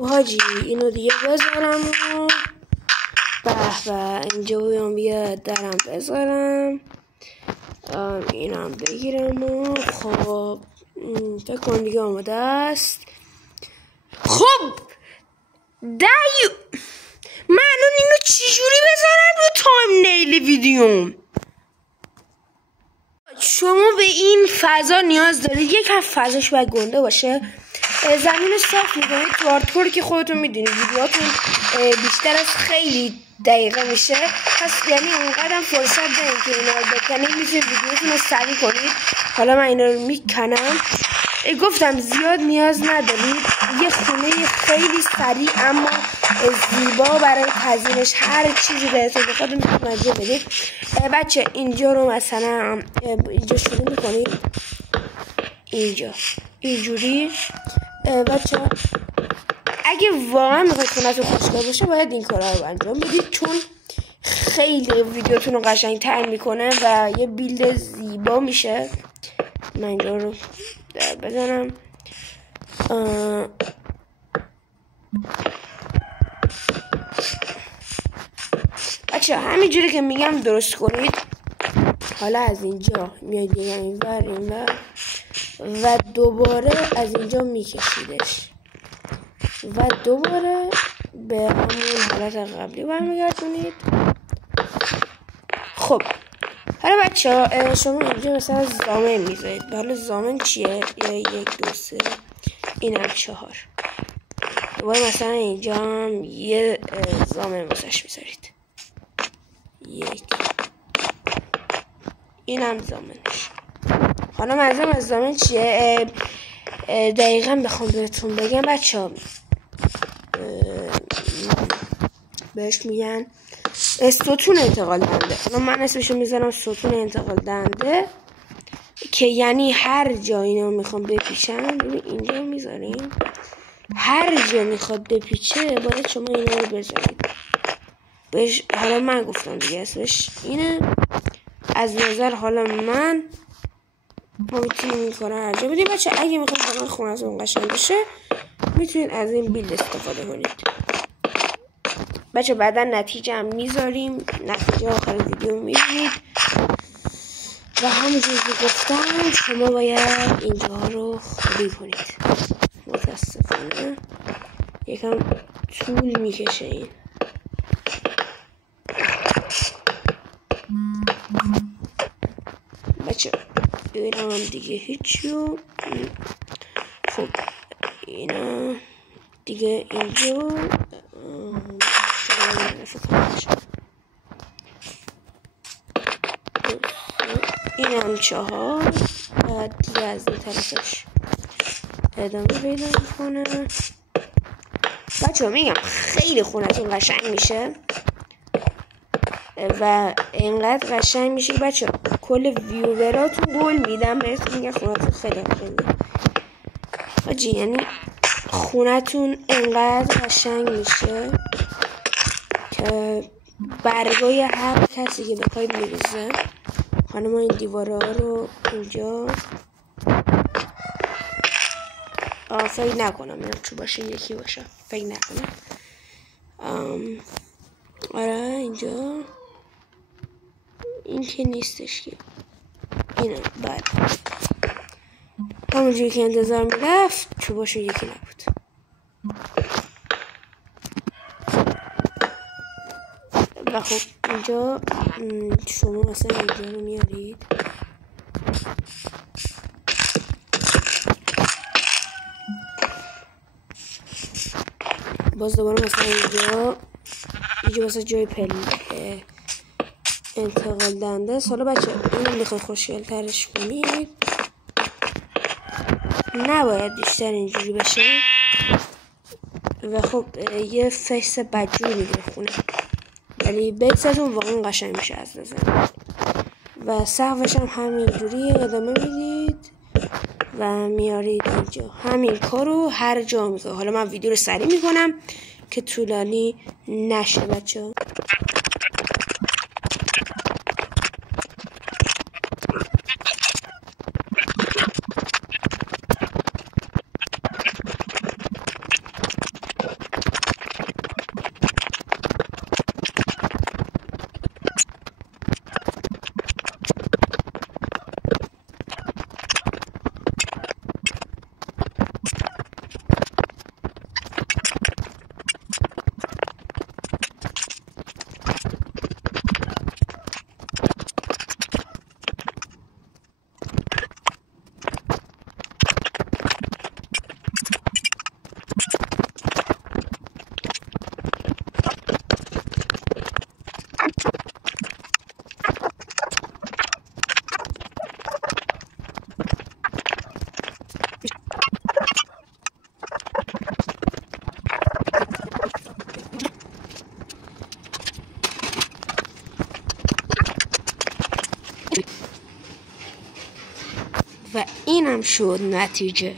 حاجی اینو دیگه بذارم و به اینجا بیام درم بذارم، اینم بگیرم و خب فکر کنم دیگه آماده است. خب من الان اینو چجوری بذارم رو تایمنیل ویدیوم؟ شما به این فضا نیاز دارید، یک فضاش باید گنده باشه، زمین رو صاف میکنید تو آرتور که خودتون میدونید ویدیوهاتون بیشتر از خیلی دقیقه میشه، پس یعنی اونقدر فرصت دارید که اینا رو بکنید، میتونید ویدیوتون رو سریع کنید. حالا من اینا رو میکنم، گفتم زیاد نیاز ندارید، یه خونه خیلی سریع اما زیبا برای تزیینش هر چیزی بهتون بخواد میتونید انجام بدید. بچه اینجا رو مثلا اینجا شروع میکنید، اینجا اینجوری. بچه اگه واقعا میخواید خونتون خوشگل باشه باید این کارا رو انجام بدید، چون خیلی ویدیوتون رو قشنگ تر میکنه و یه بیلد زیبا میشه. من اینجا رو بزنم. بچه همینجوری که میگم درست کنید. حالا از اینجا میاد اینور و دوباره از اینجا میکشیدش و دوباره به همون حالت قبلی برمیگردونید. خب حالا بچه ها شما اینجا مثلا زامن میذارید. حالا زامن چیه؟ یا 1 2 3 اینم 4. دوباره مثلا اینجا هم یه زامن واسش میذارید، 1. اینم زامنش. حالا منظورم از زامن چیه؟ دقیقا بخوام بهتون بگم بچه ها بهش میگن ستون انتقال دهنده. حالا من اسمشو میذارم ستون انتقال دهنده، که یعنی هر جا اینو میخوام بپیچم اینجا میذاریم، هر جا میخواد بپیچه باید شما اینا رو بذارید بهش. حالا من گفتم دیگه اسمش اینه. از نظر حالا ما میتونیم این کار رو انجام بدیم. بچه اگه میخواید خونتون قشنگ بشه میتونید از این بیلد استفاده کنید. بچه بعدا نتیجه هم میذاریم، نتیجه آخر ویدیو میبینید و همونجور که گفتم شما باید اینجا رو خوبی کنید. متاسفانه یکم طول میکشه این. بچه اینا هم دیگه هیچیو. خب اینا دیگه اینجا این هم 4 و دیگه از این طرفش ادامه پیدا میکنه. بچه ها میگم خیلی خونتون قشنگ میشه و اینقدر قشنگ میشه که بچه کل ویوراتون قول میدم بهتون میگم خونتون خیلی قشنگه حاجی. یعنی خونتون اینقدر قشنگ میشه که برگای هر کسی که بخواید میریزه. حالا ما این دیواره ها رو اینجا فکر نکنم اینا چوباش یکی باشه، فکر نکنم. آره اینجا این که نیستش که اینه. بعد همونجوری که انتظار میرفت چوباش یکی نبود. و خب اینجا شما مثلا اینجا رو میارید باز دوباره مثلا اینجا مثلا جای انتقال دهنده است. حالا بچه اینو میخوای خوشگل ترش کنید نباید بیشتر اینجوری بشه و خب یه فیس بدجوری میگیره خونه، ولی بیتتون واقعا قشنگ میشه از نظر. و سقفش هم همینجوری ادامه میدید و میارید اینجا. همین کارو هر جا میکنه. حالا من ویدیو رو سریع میکنم که طولانی نشه بچه ها. هم شد نتیجه.